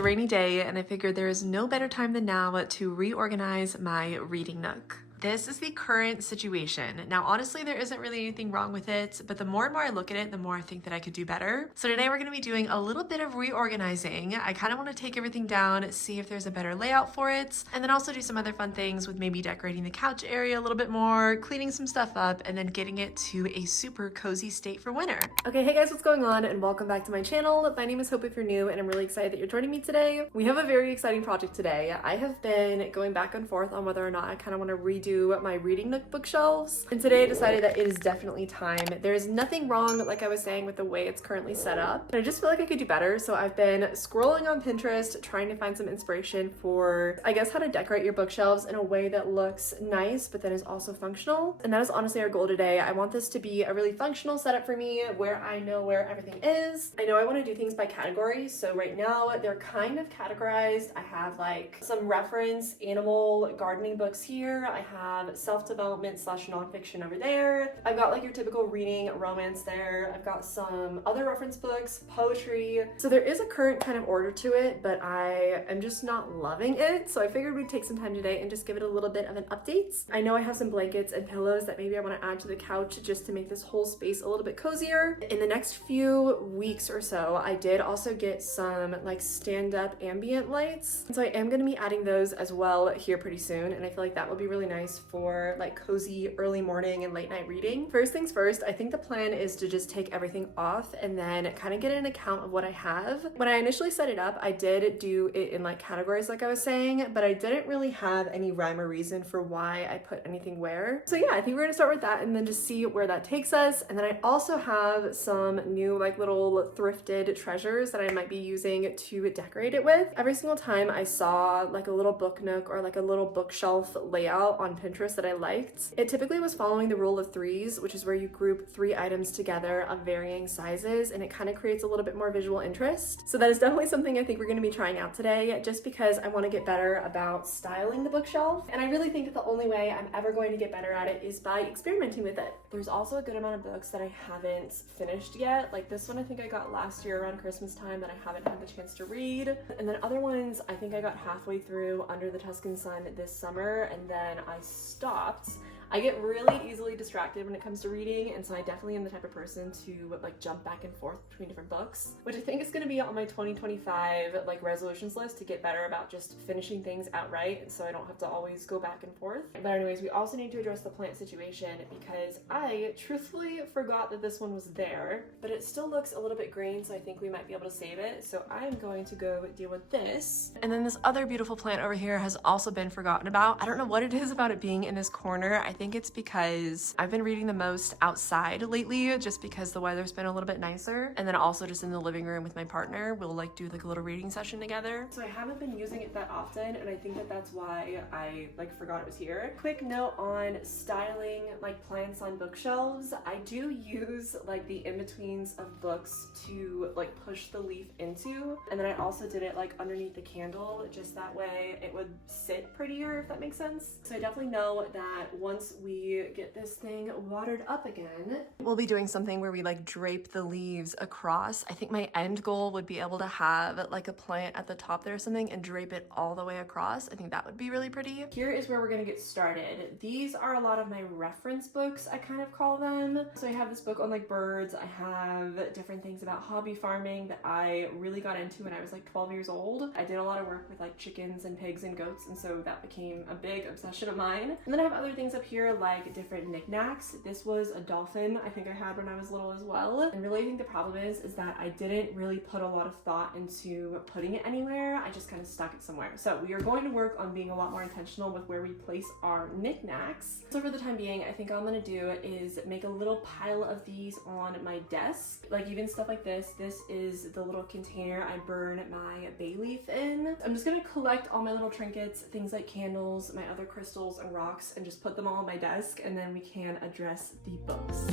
a rainy day and I figured there is no better time than now to reorganize my reading nook. This is the current situation. Now, honestly, there isn't really anything wrong with it, but the more and more I look at it, the more I think that I could do better. So today we're gonna be doing a little bit of reorganizing. I kind of want to take everything down, see if there's a better layout for it, and then also do some other fun things with maybe decorating the couch area a little bit more, cleaning some stuff up, and then getting it to a super cozy state for winter. Okay, hey guys, what's going on? And welcome back to my channel. My name is Hope if you're new, and I'm really excited that you're joining me today. We have a very exciting project today. I have been going back and forth on whether or not I kind of want to redo my reading nook bookshelves, and today I decided that it is definitely time. There is nothing wrong, like I was saying, with the way it's currently set up, but I just feel like I could do better. So I've been scrolling on Pinterest trying to find some inspiration for, I guess, how to decorate your bookshelves in a way that looks nice but then is also functional. And that is honestly our goal today. I want this to be a really functional setup for me where I know where everything is. I know I want to do things by category, so right now they're kind of categorized. I have like some reference animal gardening books here. I have self-development / nonfiction over there. I've got like your typical reading romance there. I've got some other reference books, poetry. So there is a current kind of order to it, but I am just not loving it. So I figured we'd take some time today and just give it a little bit of an update. I know I have some blankets and pillows that maybe I want to add to the couch just to make this whole space a little bit cozier. In the next few weeks or so, I did also get some like stand-up ambient lights. So I am going to be adding those as well here pretty soon. And I feel like that will be really nice for like cozy early morning and late night reading. First things first, I think the plan is to just take everything off and then kind of get an account of what I have. When I initially set it up, I did do it in like categories like I was saying, but I didn't really have any rhyme or reason for why I put anything where. So yeah, I think we're gonna start with that and then just see where that takes us. And then I also have some new like little thrifted treasures that I might be using to decorate it with. Every single time I saw like a little book nook or like a little bookshelf layout on Pinterest that I liked, it typically was following the rule of threes, which is where you group 3 items together of varying sizes, and it kind of creates a little bit more visual interest. So that is definitely something I think we're going to be trying out today, just because I want to get better about styling the bookshelf. And I really think that the only way I'm ever going to get better at it is by experimenting with it. There's also a good amount of books that I haven't finished yet. Like this one I think I got last year around Christmas time that I haven't had the chance to read. And then other ones I think I got halfway through Under the Tuscan Sun this summer, and then I stopped. I get really easily distracted when it comes to reading, and so I definitely am the type of person to like jump back and forth between different books, which I think is going to be on my 2025 like resolutions list to get better about just finishing things outright, and so I don't have to always go back and forth. But anyways, we also need to address the plant situation because I truthfully forgot that this one was there, but it still looks a little bit green, so I think we might be able to save it. So I am going to go deal with this. And then this other beautiful plant over here has also been forgotten about. I don't know what it is about it being in this corner. I think it's because I've been reading the most outside lately, just because the weather's been a little bit nicer, and then also just in the living room with my partner, we'll like do like a little reading session together. So I haven't been using it that often, and I think that that's why I like forgot it was here. Quick note on styling like plants on bookshelves. I do use like the in-betweens of books to like push the leaf into, and then I also did it like underneath the candle, just that way it would sit prettier, if that makes sense. So I definitely know that once we get this thing watered up again, we'll be doing something where we like drape the leaves across. I think my end goal would be able to have like a plant at the top there or something and drape it all the way across. I think that would be really pretty. Here is where we're gonna get started. These are a lot of my reference books, I kind of call them. So I have this book on like birds. I have different things about hobby farming that I really got into when I was like 12 years old. I did a lot of work with like chickens and pigs and goats, and so that became a big obsession of mine. And then I have other things up here like different knickknacks. This was a dolphin I think I had when I was little as well. And really I think the problem is that I didn't really put a lot of thought into putting it anywhere. I just kind of stuck it somewhere. So we are going to work on being a lot more intentional with where we place our knickknacks. So for the time being, I think all I'm gonna do is make a little pile of these on my desk. Like even stuff like this. This is the little container I burn my bay leaf in. I'm just gonna collect all my little trinkets, things like candles, my other crystals and rocks, and just put them all on my desk, and then we can address the books.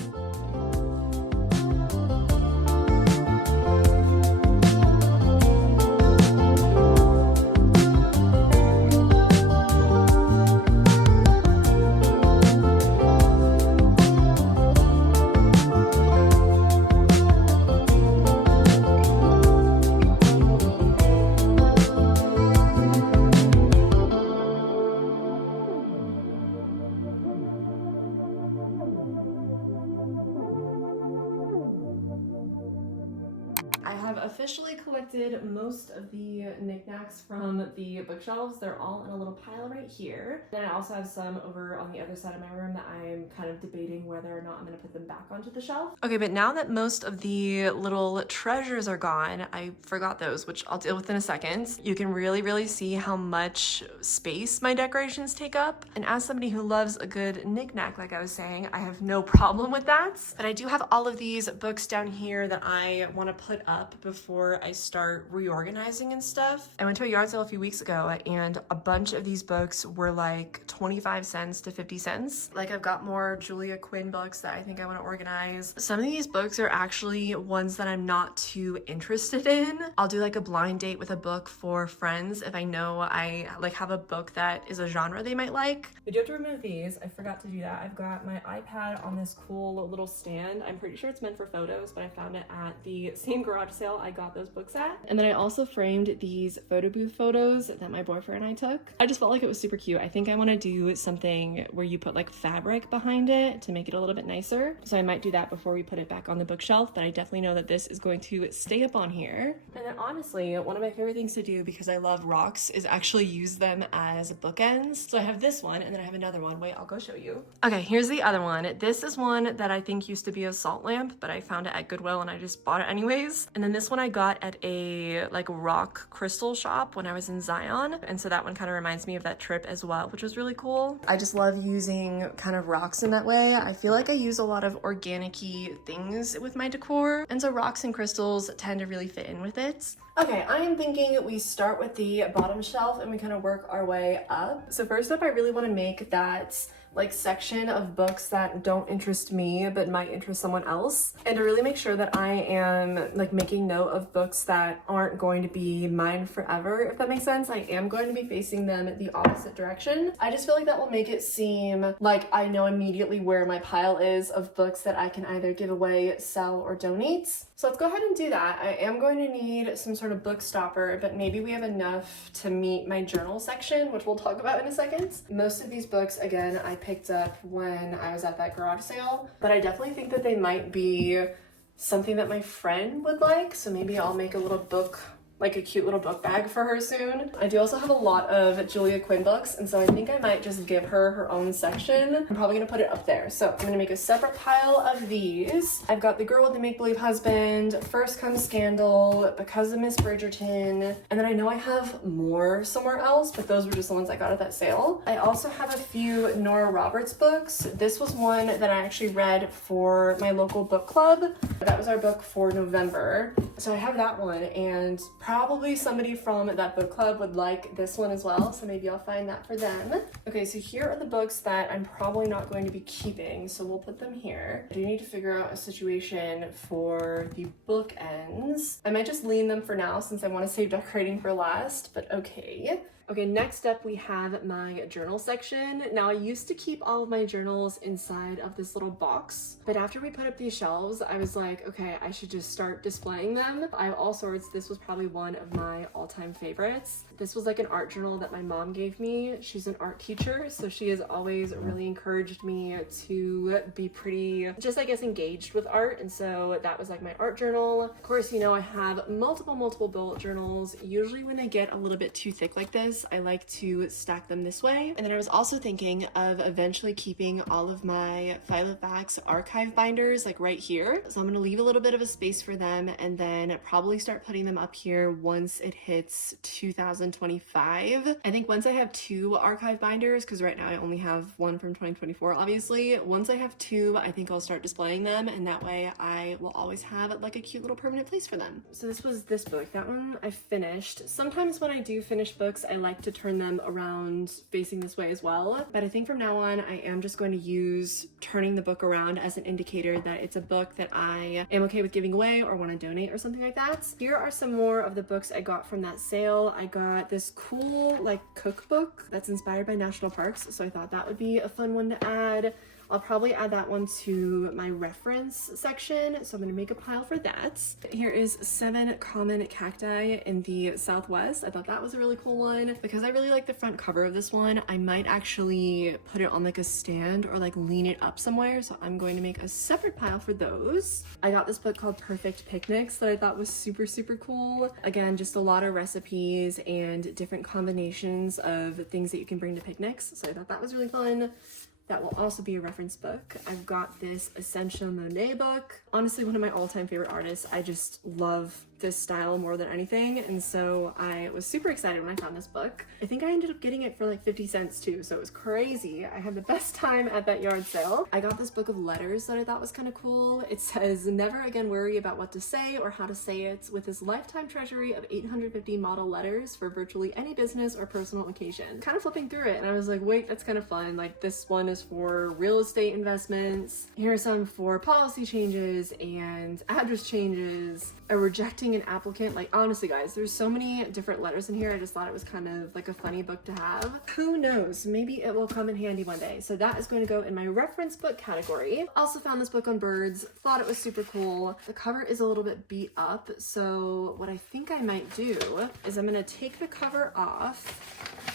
collected most of the knickknacks from the bookshelves. They're all in a little pile right here. Then I also have some over on the other side of my room that I'm kind of debating whether or not I'm gonna put them back onto the shelf. Okay, but now that most of the little treasures are gone, I forgot those, which I'll deal with in a second. You can really see how much space my decorations take up. And as somebody who loves a good knickknack, like I was saying, I have no problem with that. But I do have all of these books down here that I want to put up before I start reorganizing and stuff. I went to a yard sale a few weeks ago and a bunch of these books were like 25 cents to 50 cents. Like I've got more Julia Quinn books that I think I want to organize. Some of these books are actually ones that I'm not too interested in. I'll do like a blind date with a book for friends if I know I like have a book that is a genre they might like. I do have to remove these. I forgot to do that. I've got my iPad on this cool little stand. I'm pretty sure it's meant for photos, but I found it at the same garage sale I got those books at. And then I also framed these photo booth photos that my boyfriend and I took. I just felt like it was super cute. I think I want to do something where you put like fabric behind it to make it a little bit nicer. So I might do that before we put it back on the bookshelf, but I definitely know that this is going to stay up on here. And then honestly, one of my favorite things to do because I love rocks is actually use them as bookends. So I have this one and then I have another one. Wait, I'll go show you. Okay, here's the other one. This is one that I think used to be a salt lamp, but I found it at Goodwill and I just bought it anyways. And then this one I got at a like rock crystal shop when I was in Zion. And so that one kind of reminds me of that trip as well, which was really cool. I just love using kind of rocks in that way. I feel like I use a lot of organic-y things with my decor. And so rocks and crystals tend to really fit in with it. Okay, I am thinking we start with the bottom shelf and we kind of work our way up. So first up, I really want to make that like section of books that don't interest me but might interest someone else, and to really make sure that I am like making note of books that aren't going to be mine forever, if that makes sense. I am going to be facing them the opposite direction. I just feel like that will make it seem like I know immediately where my pile is of books that I can either give away, sell, or donate. So let's go ahead and do that. I am going to need some sort of book stopper, but maybe we have enough to meet my journal section, which we'll talk about in a second. Most of these books, again, I picked up when I was at that garage sale, but I definitely think that they might be something that my friend would like. So maybe I'll make a little book, like a cute little book bag for her soon. I do also have a lot of Julia Quinn books, and so I think I might just give her her own section. I'm probably gonna put it up there. So I'm gonna make a separate pile of these. I've got The Girl with the Make-Believe Husband, First Comes Scandal, Because of Miss Bridgerton, and then I know I have more somewhere else, but those were just the ones I got at that sale. I also have a few Nora Roberts books. This was one that I actually read for my local book club. That was our book for November. So I have that one, and probably somebody from that book club would like this one as well, so maybe I'll find that for them. Okay, so here are the books that I'm probably not going to be keeping, so we'll put them here. I do need to figure out a situation for the bookends. I might just lean them for now since I want to save decorating for last, but okay. Okay, next up we have my journal section. Now I used to keep all of my journals inside of this little box, but after we put up these shelves, I was like, okay, I should just start displaying them. I have all sorts. This was probably one of my all-time favorites. This was like an art journal that my mom gave me. She's an art teacher, so she has always really encouraged me to be pretty, just I guess, engaged with art, and so that was like my art journal. Of course, you know, I have multiple bullet journals. Usually when they get a little bit too thick like this, I like to stack them this way. And then I was also thinking of eventually keeping all of my Violet Facts archive binders like right here. So I'm gonna leave a little bit of a space for them and then probably start putting them up here once it hits 2025. I think once I have 2 archive binders, because right now I only have one from 2024, obviously. Once I have 2, I think I'll start displaying them, and that way I will always have like a cute little permanent place for them. So this was this book. That one I finished. Sometimes when I do finish books, I like to turn them around facing this way as well, but I think from now on I am just going to use turning the book around as an indicator that it's a book that I am okay with giving away or want to donate or something like that. Here are some more of the books I got from that sale. I got this cool like cookbook that's inspired by national parks, so I thought that would be a fun one to add. I'll probably add that one to my reference section, so I'm gonna make a pile for that. Here is 7 common cacti in the Southwest. I thought that was a really cool one. Because I really like the front cover of this one, I might actually put it on like a stand or like lean it up somewhere, so I'm going to make a separate pile for those. I got this book called Perfect Picnics that I thought was super cool. Again, just a lot of recipes and different combinations of things that you can bring to picnics, so I thought that was really fun. That will also be a reference book. I've got this Essential Monet book. Honestly, one of my all-time favorite artists. I just love this style more than anything, and so I was super excited when I found this book. I think I ended up getting it for like 50 cents too, so it was crazy. I had the best time at that yard sale. I got this book of letters that I thought was kind of cool. It says, "Never again worry about what to say or how to say it with this lifetime treasury of 850 model letters for virtually any business or personal occasion." Kind of flipping through it and I was like, wait, that's kind of fun. Like, this one is for real estate investments. Here are some for policy changes and address changes, a rejecting an applicant. Like, honestly guys, there's so many different letters in here. I just thought it was kind of like a funny book to have. Who knows, maybe it will come in handy one day. So that is going to go in my reference book category. Also found this book on Birds, thought it was super cool. The cover is a little bit beat up, so what I think I might do is I'm gonna take the cover off.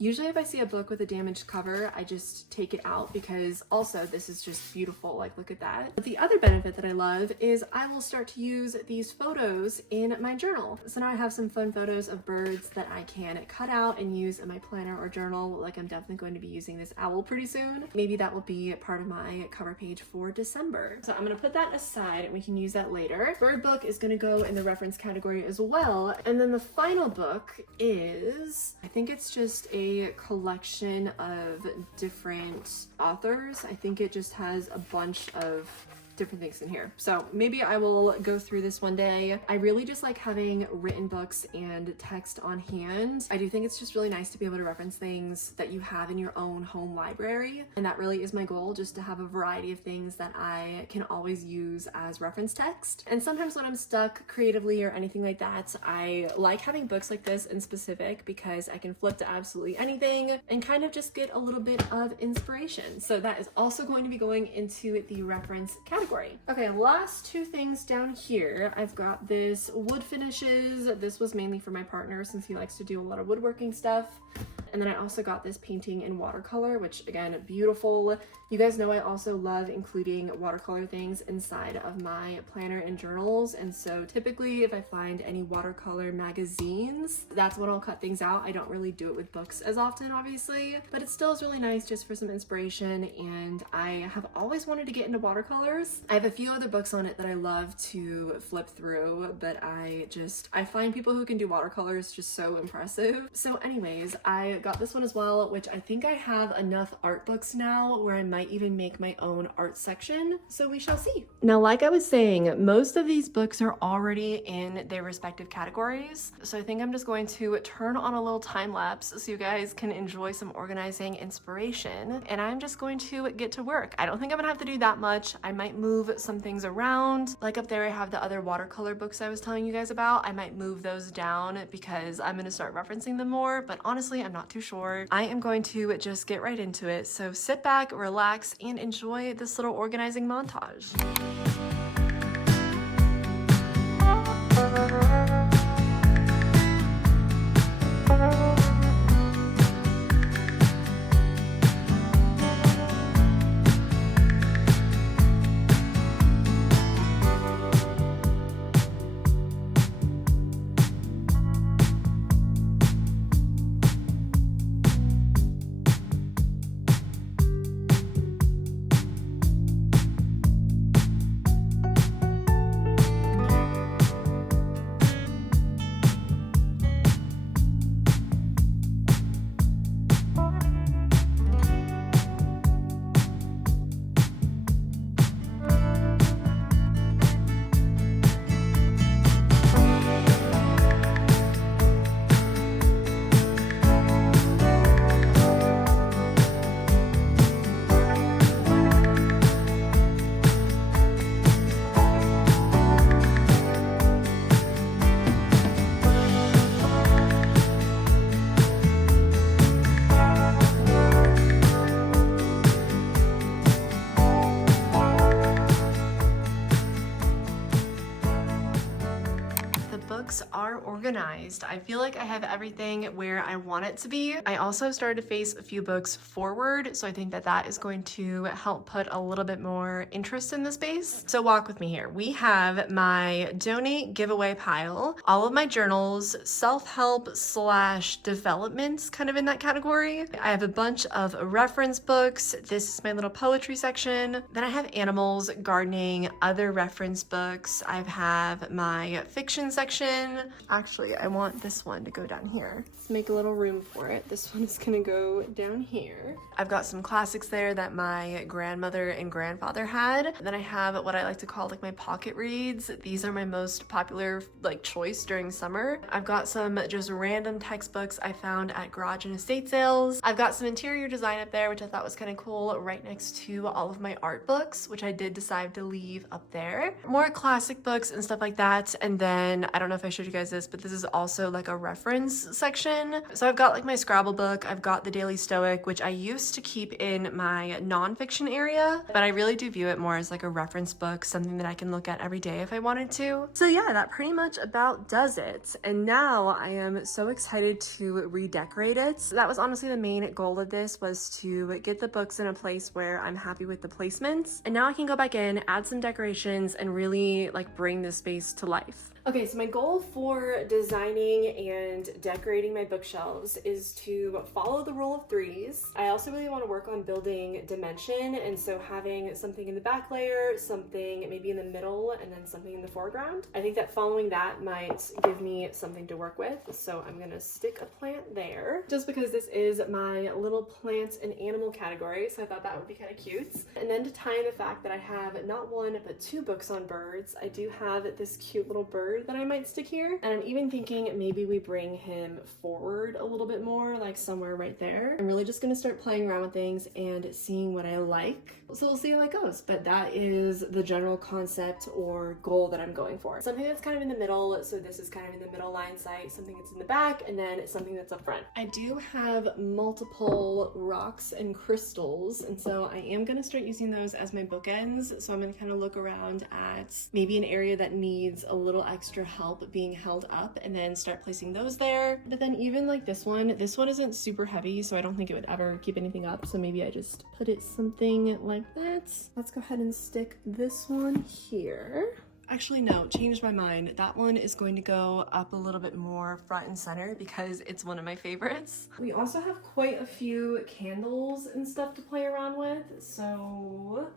Usually if I see a book with a damaged cover, I just take it out, because also this is just beautiful, like look at that. But the other benefit that I love is I will start to use these photos in my journal. So now I have some fun photos of birds that I can cut out and use in my planner or journal. Like, I'm definitely going to be using this owl pretty soon. Maybe that will be part of my cover page for December. So I'm gonna put that aside and we can use that later. Bird book is gonna go in the reference category as well. And then the final book is, I think it's just a collection of different authors. I think it just has a bunch of different things in here. So maybe I will go through this one day. I really just like having written books and text on hand. I do think it's just really nice to be able to reference things that you have in your own home library. And that really is my goal, just to have a variety of things that I can always use as reference text. And sometimes when I'm stuck creatively or anything like that, I like having books like this in specific, because I can flip to absolutely anything and kind of just get a little bit of inspiration. So that is also going to be going into the reference category. Okay, last 2 things down here. I've got this wood finishes. This was mainly for my partner since he likes to do a lot of woodworking stuff. And then I also got this painting in watercolor, which again, beautiful. You guys know I also love including watercolor things inside of my planner and journals. And so typically if I find any watercolor magazines, that's when I'll cut things out. I don't really do it with books as often, obviously, but it still is really nice just for some inspiration. And I have always wanted to get into watercolors. I have a few other books on it that I love to flip through, but I find people who can do watercolors just so impressive. So anyways, I got this one as well, which I think I have enough art books now where I might even make my own art section, so we shall see. Now, like I was saying, most of these books are already in their respective categories, so I think I'm just going to turn on a little time lapse so you guys can enjoy some organizing inspiration, and I'm just going to get to work. I don't think I'm gonna have to do that much. I might move some things around. Like up there I have the other watercolor books I was telling you guys about. I might move those down because I'm gonna start referencing them more, but honestly I'm not too sure. I am going to just get right into it. So sit back, relax, and enjoy this little organizing montage. more organized. I feel like I have everything where I want it to be. I also started to face a few books forward, so I think that that is going to help put a little bit more interest in the space. So walk with me here. We have my donate giveaway pile, all of my journals, self-help slash developments kind of in that category. I have a bunch of reference books. This is my little poetry section. Then I have animals, gardening, other reference books. I have my fiction section. Actually, I want this one to go down here. Let's make a little room for it. This one is gonna go down here. I've got some classics there that my grandmother and grandfather had. Then I have what I like to call like my pocket reads. These are my most popular like choice during summer. I've got some just random textbooks I found at garage and estate sales. I've got some interior design up there, which I thought was kind of cool, right next to all of my art books, which I did decide to leave up there. More classic books and stuff like that. And then I don't know if I showed you guys this, but this is also like a reference section. So I've got like my Scrabble book. I've got the Daily Stoic, which I used to keep in my nonfiction area, but I really do view it more as like a reference book, something that I can look at every day if I wanted to. So yeah, that pretty much about does it. And now I am so excited to redecorate it. So that was honestly the main goal of this, was to get the books in a place where I'm happy with the placements. And now I can go back in, add some decorations, and really like bring this space to life. Okay, so my goal for designing and decorating my bookshelves is to follow the rule of threes. I also really want to work on building dimension, and so having something in the back layer, something maybe in the middle, and then something in the foreground. I think that following that might give me something to work with, so I'm gonna stick a plant there, just because this is my little plant and animal category, so I thought that would be kind of cute. And then to tie in the fact that I have not one, but two books on birds, I do have this cute little bird that I might stick here. And I'm even thinking maybe we bring him forward a little bit more, like somewhere right there. I'm really just gonna start playing around with things and seeing what I like. So we'll see how it goes. But that is the general concept or goal that I'm going for. Something that's kind of in the middle. So this is kind of in the middle line sight, something that's in the back, and then something that's up front. I do have multiple rocks and crystals, and so I am gonna start using those as my bookends. So I'm gonna kind of look around at maybe an area that needs a little extra help being held up, and then start placing those there. But then even like this one isn't super heavy, so I don't think it would ever keep anything up. So maybe I just put it something like that. Let's go ahead and stick this one here. Actually, no, changed my mind. That one is going to go up a little bit more front and center because it's one of my favorites. We also have quite a few candles and stuff to play around with, so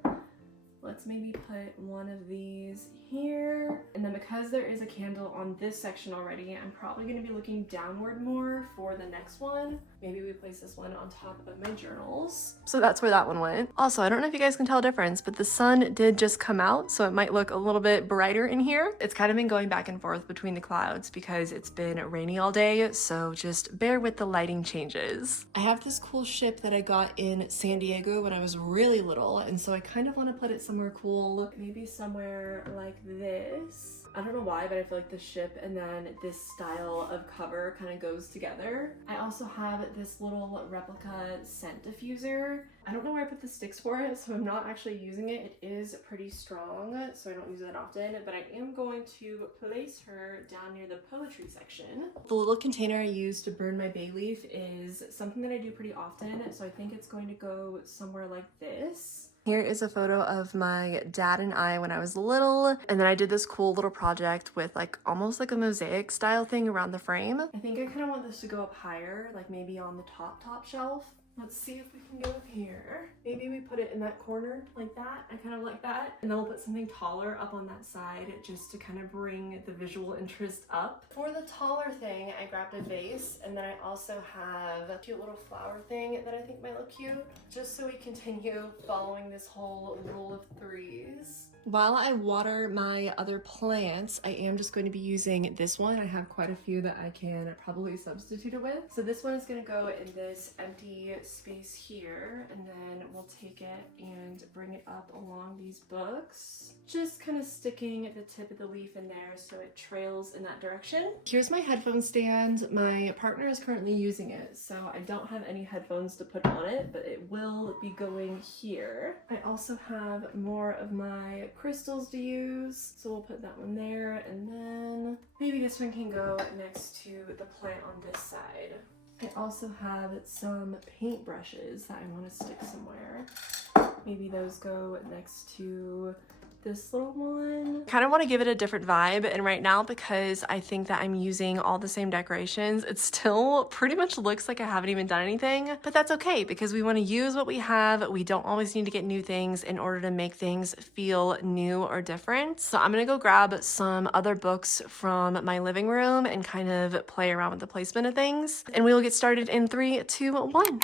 let's maybe put one of these here. And then because there is a candle on this section already, I'm probably gonna be looking downward more for the next one. Maybe we place this one on top of my journals. So that's where that one went. Also, I don't know if you guys can tell a difference, but the sun did just come out, so it might look a little bit brighter in here. It's kind of been going back and forth between the clouds because it's been rainy all day, so just bear with the lighting changes. I have this cool ship that I got in San Diego when I was really little, and so I kind of want to put it somewhere cool, maybe somewhere like this. I don't know why, but I feel like the ship and then this style of cover kind of goes together. I also have this little replica scent diffuser. I don't know where I put the sticks for it, so I'm not actually using it. It is pretty strong, so I don't use it that often, but I am going to place her down near the poetry section. The little container I use to burn my bay leaf is something that I do pretty often, so I think it's going to go somewhere like this. Here is a photo of my dad and I when I was little, and then I did this cool little project with like almost like a mosaic style thing around the frame. I think I kind of want this to go up higher, like maybe on the top shelf. Let's see if we can go here. Maybe we put it in that corner like that. I kind of like that. And then we'll put something taller up on that side just to kind of bring the visual interest up. For the taller thing, I grabbed a vase, and then I also have a cute little flower thing that I think might look cute, just so we continue following this whole rule of threes. While I water my other plants, I am just going to be using this one. I have quite a few that I can probably substitute it with. So this one is going to go in this empty space here, and then we'll take it and bring it up along these books. Just kind of sticking the tip of the leaf in there so it trails in that direction. Here's my headphone stand. My partner is currently using it, so I don't have any headphones to put on it, but it will be going here. I also have more of my crystals to use. So we'll put that one there, and then maybe this one can go next to the plant on this side. I also have some paint brushes that I want to stick somewhere. Maybe those go next to this little one. Kind of want to give it a different vibe, and right now, because I think that I'm using all the same decorations, it still pretty much looks like I haven't even done anything, but that's okay because we want to use what we have. We don't always need to get new things in order to make things feel new or different. So I'm gonna go grab some other books from my living room and kind of play around with the placement of things, and we will get started in 3, 2, 1.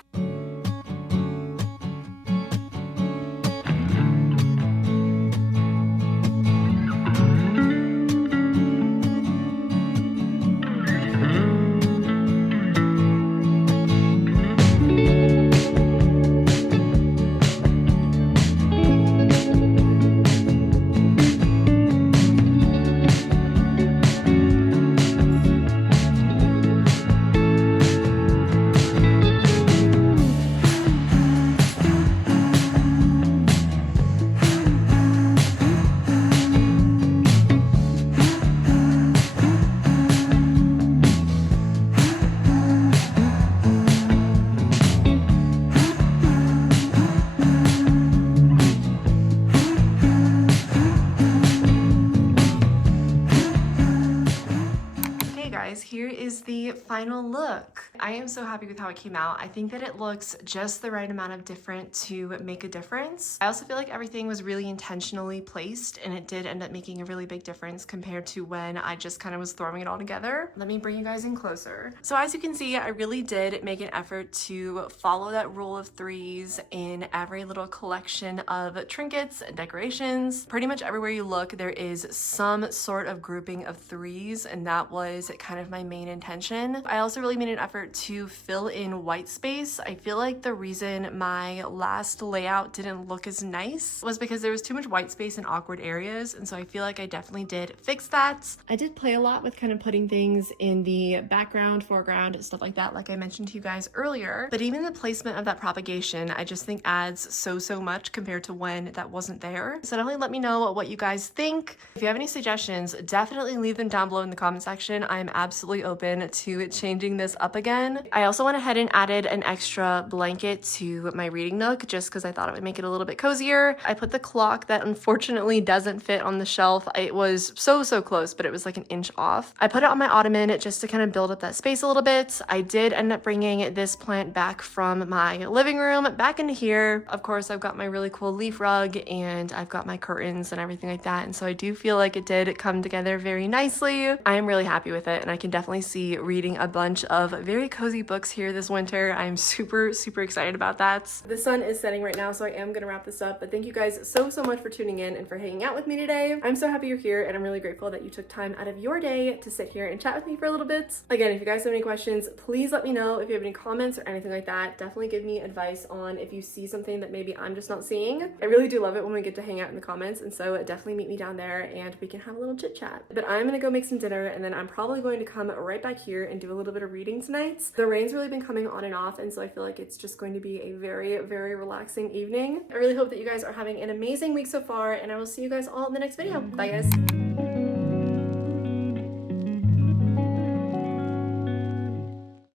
Here is the final look. I am so happy with how it came out. I think that it looks just the right amount of different to make a difference. I also feel like everything was really intentionally placed, and it did end up making a really big difference compared to when I just kind of was throwing it all together. Let me bring you guys in closer. So as you can see, I really did make an effort to follow that rule of 3s in every little collection of trinkets and decorations. Pretty much everywhere you look, there is some sort of grouping of 3s, and that was kind of my main intention. I also really made an effort to fill in white space. I feel like the reason my last layout didn't look as nice was because there was too much white space in awkward areas, and so I feel like I definitely did fix that. I did play a lot with kind of putting things in the background, foreground, stuff like that, like I mentioned to you guys earlier, but even the placement of that propagation I just think adds so much compared to when that wasn't there. So definitely let me know what you guys think. If you have any suggestions, definitely leave them down below in the comment section. I'm absolutely open to changing this up again. I also went ahead and added an extra blanket to my reading nook just because I thought it would make it a little bit cozier. I put the clock that unfortunately doesn't fit on the shelf. It was so close, but it was like an inch off. I put it on my ottoman just to kind of build up that space a little bit. I did end up bringing this plant back from my living room back into here. Of course, I've got my really cool leaf rug and I've got my curtains and everything like that, and so I do feel like it did come together very nicely. I am really happy with it, and I can definitely see reading a bunch of very cozy books here this winter. I'm super excited about that. The sun is setting right now, so I am gonna wrap this up, but thank you guys so much for tuning in and for hanging out with me today. I'm so happy you're here, and I'm really grateful that you took time out of your day to sit here and chat with me for a little bit. Again, if you guys have any questions, please let me know. If you have any comments or anything like that, definitely give me advice on if you see something that maybe I'm just not seeing. I really do love it when we get to hang out in the comments, and so definitely meet me down there and we can have a little chit chat. But I'm gonna go make some dinner, and then I'm probably going to come right back here and do a little bit of reading tonight. The rain's really been coming on and off, and so I feel like it's just going to be a very relaxing evening. I really hope that you guys are having an amazing week so far, and I will see you guys all in the next video. Bye guys.